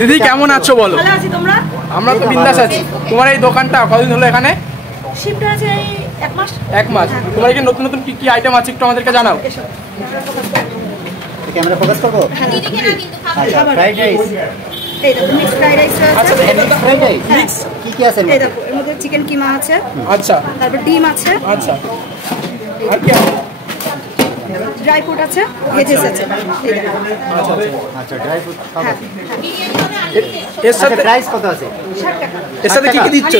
দিদি কেমন আছো বলো? ভালো আছি, তোমরা? আমরা তো বিন্দাস আছি। তোমার এই দোকানটা কতদিন হলো এখানে? শিফট আছে এই 1 মাস। 1 মাস। তোমার এখানে নতুন নতুন কি কি আইটেম আছে একটু আমাদেরকে জানাও। ক্যামেরা ফোকাস করব। দিদিকে না কিন্তু আচ্ছা, ফ্রাইড রাইস। এই দেখো মিক্স ফ্রাইড রাইস আছে। আচ্ছা, মিক্স ফ্রাইড রাইস মিক্স কি কি আছে? এই দেখো এর মধ্যে চিকেন কিমা আছে। আচ্ছা, তারপর ডিম আছে। আচ্ছা, আর কি আছে? ড্রাই ফ্রুট আছে, ভেজেস আছে। এই দেখো। আচ্ছা আচ্ছা, ড্রাই ফ্রুট সব আছে। এর সাথে প্রাইস কত আছে? 60 টাকা। এর সাথে কি কি দিচ্ছ?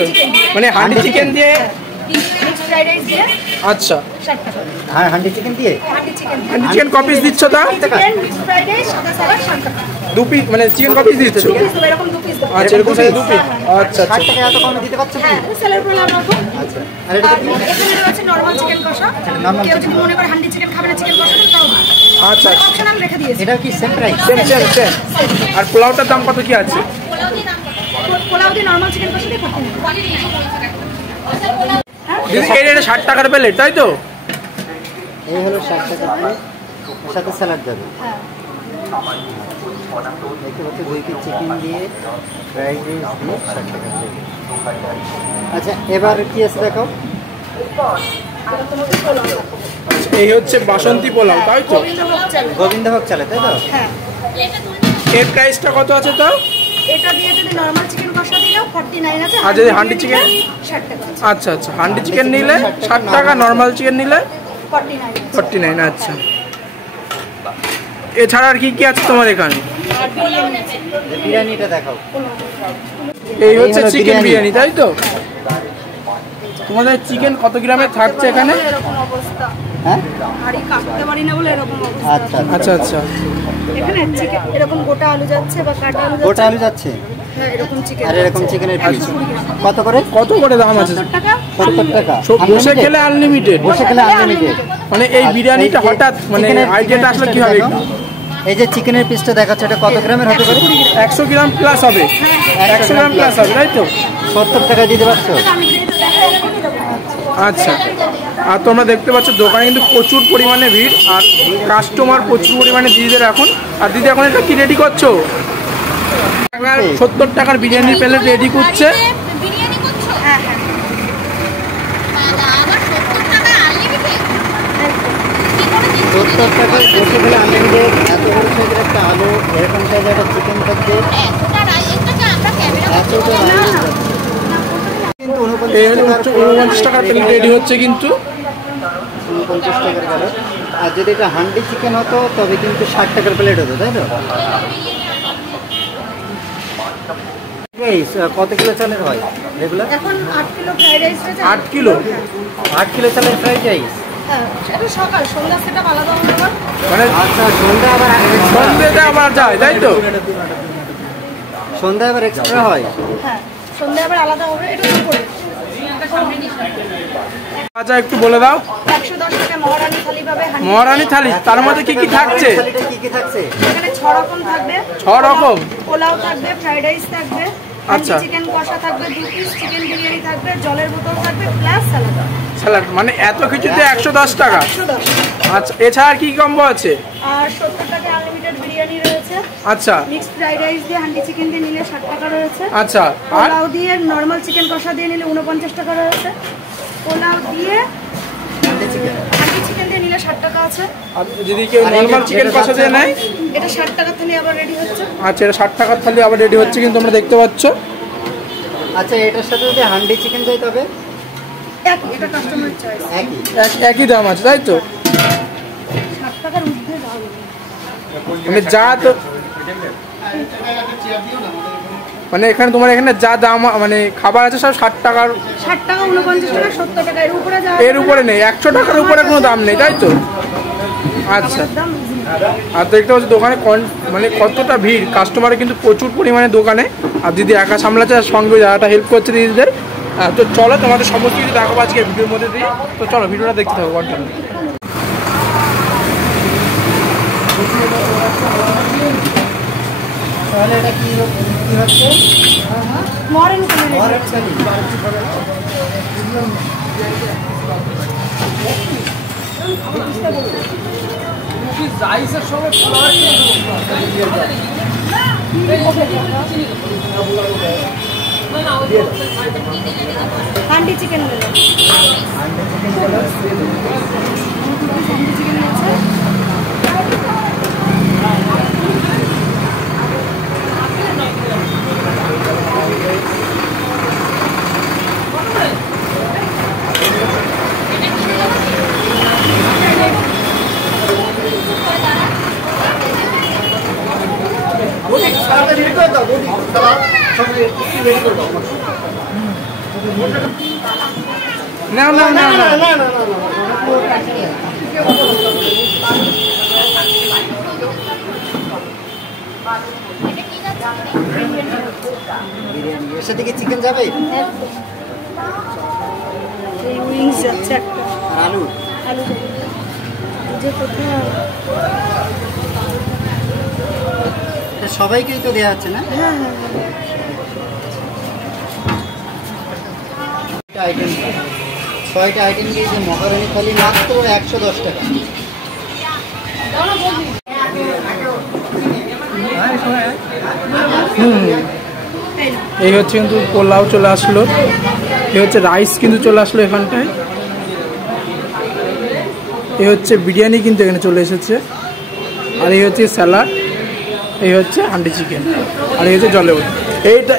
মানে হান্ডি চিকেন দিয়ে? মিক্স ফ্রাইড রাইস দিয়ে। আচ্ছা, 60 টাকা। হ্যাঁ, হান্ডি চিকেন দিয়ে। Handi chicken. Handi chicken copies দিচ্ছ তা? চিকেন মিক্স ফ্রাইড রাইস সাদা সালাদ 60 টাকা। 2 পিস মানে চিকেন কপিস দিচ্ছ? 2 পিস দেবো, এরকম 2 পিস দেবো। আচ্ছা, এরকম সাইজে 2 পিস। আচ্ছা 60 আচ্ছা, টাকা এত কমে দিতে পারছো? হ্যাঁ, সেলের উপরে লাভ রাখবো। আচ্ছা, আর এটা আর এখানে আছে নরমাল চিকেন কষা। Normal কেউ যদি মনে করে হান্ডি চিকেন খাবে না, চিকেন কষা দেন তাও হবে। আচ্ছা অপশনাল রেখে দিয়েছি। এটা কি same price? Same same same. আর পোলাওটার দাম কত কি আছে? পোলাও দিয়ে নরমাল চিকেন কষা দিয়ে করতে হবে। দিদি এই রেটে 60 টাকার প্লেট তাই তো? এই হলো 60 টাকা প্লেট, এর সাথে স্যালাড যাবে। হ্যাঁ। দেখতে পাচ্ছি 2 পিস চিকেন দিয়ে ফ্রাইড রাইস দিয়ে 60 টাকা প্লেট। আচ্ছা, এবার কি আছে দেখাও। এই হচ্ছে বাসন্তী পোলাও তাই তো? গোবিন্দভোগ চালে তাই তো? হ্যাঁ। এর প্রাইসটা কত আছে তাও? এটা দিয়ে যদি নরমাল চিকেন কষা দিলেও 49 আছে। আর যদি হান্ডি চিকেন? 60 টাকা আছে। আচ্ছা আচ্ছা, হান্ডি চিকেন নিলে 60 টাকা, নর্মাল চিকেন নিলে 49 আছে। 49। আচ্ছা, এছাড়া আর কি কি আছে তোমার এখানে? আর বিরিয়ানি আছে। বিরিয়ানিটা দেখাও। এই হচ্ছে চিকেন বিরিয়ানি তাই তো? তোমাদের চিকেন কত গ্রামের থাকছে এখানে? এরকম অবস্থা। হ্যাঁ, হাড়ি কাটতে পারি না বলে এরকম অবস্থা। আচ্ছা আচ্ছা আচ্ছা, এখানে চিকেন এরকম গোটা আলু যাচ্ছে বা কাটা আলু যাচ্ছে। গোটা আলু যাচ্ছে। হ্যাঁ, এরকম চিকেন। আর এরকম চিকেনের পিস কত করে? কত করে দাম আছে? 70 টাকা। 70 টাকা। বসে খেলে আনলিমিটেড? বসে খেলে আনলিমিটেড। মানে এই বিরিয়ানিটা হঠাৎ মানে আইডিয়াটা আসলে কি হবে? এই যে চিকেনের পিসটা দেখাচ্ছে, এটা কত গ্রামের হতে পারে? 100 গ্রাম প্লাস হবে। 100 গ্রাম প্লাস হবে তাই তো? 70 টাকা দিতে পারছো? আচ্ছা, আর তোমরা দেখতে পাচ্ছ দোকানে কিন্তু প্রচুর পরিমাণে ভিড় আর কাস্টমার প্রচুর পরিমাণে দিদিদের এখন। আর দিদি এখন এটা কি রেডি করছো? 70 টাকার বিরিয়ানির প্লেট রেডি করছে। বিরিয়ানি করছো? হ্যাঁ হ্যাঁ। আবার 70 টাকা আনলিমিটেড? কি করে দিচ্ছ? 70 টাকায় বসে খেলে আনলিমিটেড। এত বড় সাইজের একটা আলু, এরকম সাইজের একটা চিকেন থাকবে। এতটা রাইসটাকে আমরা ক্যামেরা এতটা রাইস যাচ্ছে। কিন্তু 49 এই হলো 49 টাকার প্লেট রেডি হচ্ছে কিন্তু। 49 টাকার গেল। আর যদি এটা হান্ডি চিকেন হতো তবে কিন্তু 60 টাকার প্লেট হতো, তাই তো? কত কিলো চালের হয় রেগুলার? এখন 8 কিলো ফ্রাইড রাইস আছে। 8 কিলো? 8 কিলো চালের ফ্রাইড রাইস। হ্যাঁ, এটা সকাল সন্ধ্যা সেটা আলাদা হবে আবার। মানে আচ্ছা, সন্ধ্যা আবার সন্ধ্যেতে আবার যায় তাই তো? সন্ধ্যা আবার এক্সট্রা হয়। হ্যাঁ, সন্ধ্যা আবার আলাদা হবে। এটা কি করে? আচ্ছা, একটু বলে দাও। 110 টাকা মহারানী থালি পাবে। মহারানী থালি, তার মধ্যে কি কি থাকছে? থালিটা কি কি থাকছে? এখানে 6 রকম থাকবে। 6 রকম? পোলাও থাকবে, ফ্রাইড রাইস থাকবে, আচ্ছা। চিকেন কষা থাকবে, 2 পিস চিকেন বিরিয়ানি থাকবে, জলের বোতল থাকবে, প্লাস স্যালাড। স্যালাড মানে এত কিছুতে 110 টাকা? 110। আচ্ছা, এছাড়া আর কি কম্বো আছে? আর 70 টাকা আনলিমিটেড বিরিয়ানি রয়েছে। আচ্ছা মিক্স ফ্রাইড রাইস দিয়ে হান্ডি চিকেন দিয়ে নিলে 60 টাকা রয়েছে। আচ্ছা, আর পোলাও দিয়ে নরমাল চিকেন কষা দিয়ে নিলে 49 টাকা রয়েছে। পোলাও দিয়ে হান্ডি চিকেন দিয়ে নিলে 60 টাকা আছে। আর যদি কেউ নরমাল চিকেন কষা দিয়ে নেয়? এটা 60 টাকা থালি আবার রেডি হচ্ছে। আচ্ছা, এটা 60 টাকার থালি আবার রেডি হচ্ছে কিন্তু তোমরা দেখতে পাচ্ছ। আচ্ছা, এটার সাথে যদি হান্ডি চিকেন যাই তবে একই, এটা কাস্টমার চয়েস। একই। একই দাম আছে তাই তো? 60 টাকার ঊর্ধ্বে দাম। মানে যা তো মানে এখানে তোমার এখানে যা দাম মানে খাবার আছে সব 60 টাকার। 60 টাকা, 49 টাকা, 70 টাকা, এর উপরে যা এর উপরে নেই, 100 টাকার উপরে কোনো দাম নেই তাই তো? আচ্ছা, দাম। আর দেখতে পাচ্ছি দোকানে মানে কতটা ভিড়, কাস্টমার কিন্তু প্রচুর পরিমাণে দোকানে। আর দিদি একা সামলাচ্ছে, আর সঙ্গে যারা হেল্প করছে দিদিদের। তো চলো তোমাদের সমস্ত কিছু দেখাবো আজকে ভিডিওর মধ্যে দিয়ে। তো চলো ভিডিওটা দেখতে থাকো কন্টিনিউ। তাহলে এটা কি হচ্ছে? মহারানী থালি রেডি। রাইসের সঙ্গে হান্ডি চিকেন নিল, হান্ডি চিকেন নিয়েছে। না না না না বিরিয়ানি এর সাথে কি চিকেন যাবে? এই উইংস যাচ্ছে একটা, আর আলু? আলু যাবে যে কোথায়। এটা সবাইকেই তো দেওয়া হচ্ছে না? হ্যাঁ হ্যাঁ আইটেম 6টা আইটেম দিয়েছে মহারানী থালি মাত্র 110 টাকা। এই হচ্ছে কিন্তু পোলাও চলে আসলো, এই হচ্ছে রাইস কিন্তু চলে আসলো এখানটায়, এই হচ্ছে বিরিয়ানি কিন্তু এখানে চলে এসেছে, আর এই হচ্ছে স্যালাড, এই হচ্ছে হান্ডি চিকেন, আর এই হচ্ছে জলে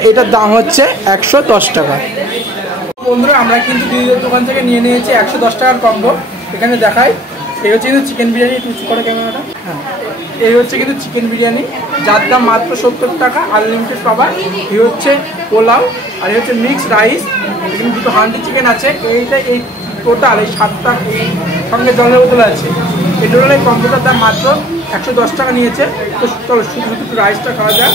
এটার দাম হচ্ছে 110 টাকা। বন্ধুরা আমরা কিন্তু দিদিদের দোকান থেকে নিয়ে নিয়েছি 110 টাকার কম্বো। এখানে দেখাই, এই হচ্ছে কিন্তু চিকেন বিরিয়ানি, একটু উঁচু করে ক্যামেরাটা। হ্যাঁ, এই হচ্ছে কিন্তু চিকেন বিরিয়ানি, যার দাম মাত্র 70 টাকা, আনলিমিটেড পাবার। এই হচ্ছে পোলাও, আর এই হচ্ছে মিক্সড রাইস, এখানে দুটো হান্ডি চিকেন আছে। এইটা এই টোটাল এই 7টা সঙ্গে জলের বোতল আছে। এই টোটাল এই কম্বোটার দাম মাত্র 110 টাকা নিয়েছে। তো চলো শুধু শুধু রাইসটা খাওয়া যাক।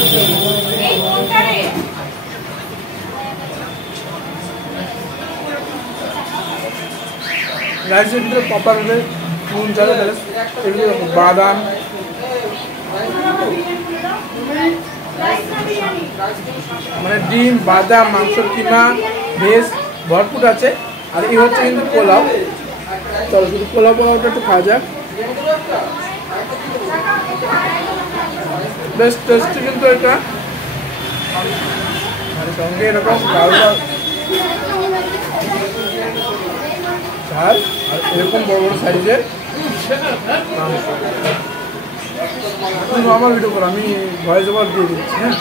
রাইসের ভিতরে প্রপারভাবে নুন যাবে, তাহলে এগুলো বাদাম, মানে ডিম, বাদাম, মাংসের কিমা, ভেজ ভরপুর আছে। আর এই হচ্ছে কিন্তু পোলাও। চলো শুধু পোলাওটা একটু খাওয়া যাক। বেশ টেস্টি কিন্তু এটা, সঙ্গে এরকম ঝাল আর এরকম বড় বড় সাইজের নর্মাল ভিডিও করো, আমি ভয়েস ওভার দিয়ে দিচ্ছি। হ্যাঁ,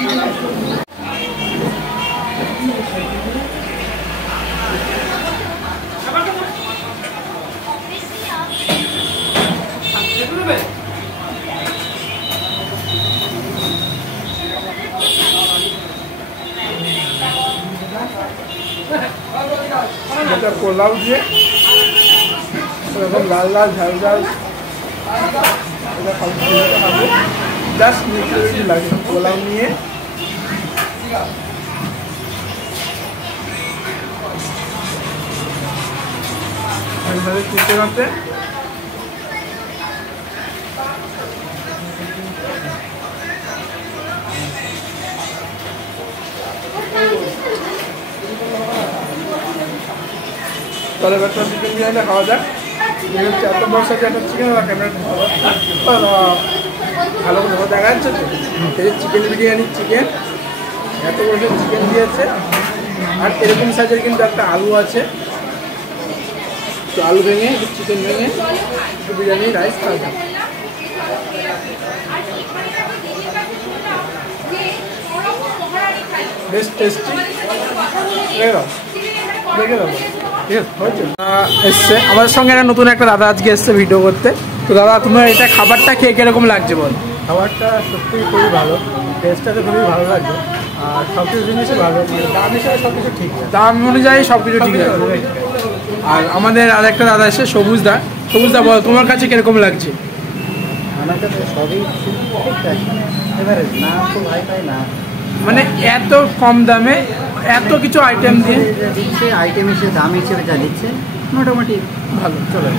এটা পোলাও দিয়ে এরকম লাল লাল ঝাল ঝাল এটা খাবো, জাস্ট মিষ্টি লাগে। পোলাও নিয়ে চিকেন আছে, তাহলে একটা চিকেন বিরিয়ানিটা খাওয়া যাক। হচ্ছে এত বর্ষা যে একটা চিকেন ক্যামেরা ভালো করে দেখা যাচ্ছে তো। এই চিকেন বিরিয়ানি, চিকেন এত বর্ষা চিকেন দিয়েছে, আর এরকম সাইজের কিন্তু একটা আলু আছে। তো আলু ভেঙে, চিকেন ভেঙে একটু বিরিয়ানি রাইস খাওয়া যাক। বেশ টেস্টি, দেখে দাও। এসছে আমাদের সঙ্গে একটা নতুন একটা দাদা আজকে এসছে ভিডিও করতে। তো দাদা, তোমার এটা খাবারটা খেয়ে কিরকম লাগছে বল? খাবারটা সত্যিই খুবই ভালো, টেস্টটা তো খুবই ভালো লাগবে, আর সব কিছু জিনিসই ভালো, দাম হিসাবে সব কিছু ঠিক আছে, দাম অনুযায়ী সব কিছু ঠিক আছে। আর আমাদের আর একটা দাদা এসে সবুজদা, সবুজদা বল তোমার কাছে কিরকম লাগছে? আমার কাছে সবই ঠিকঠাক, এবারে না খুব হাই ফাই না, মানে এত কম দামে এত কিছু আইটেম দিয়ে দিচ্ছে, আইটেম হিসেবে দাম হিসেবে যা দিচ্ছে মোটামুটি ভালো চলে।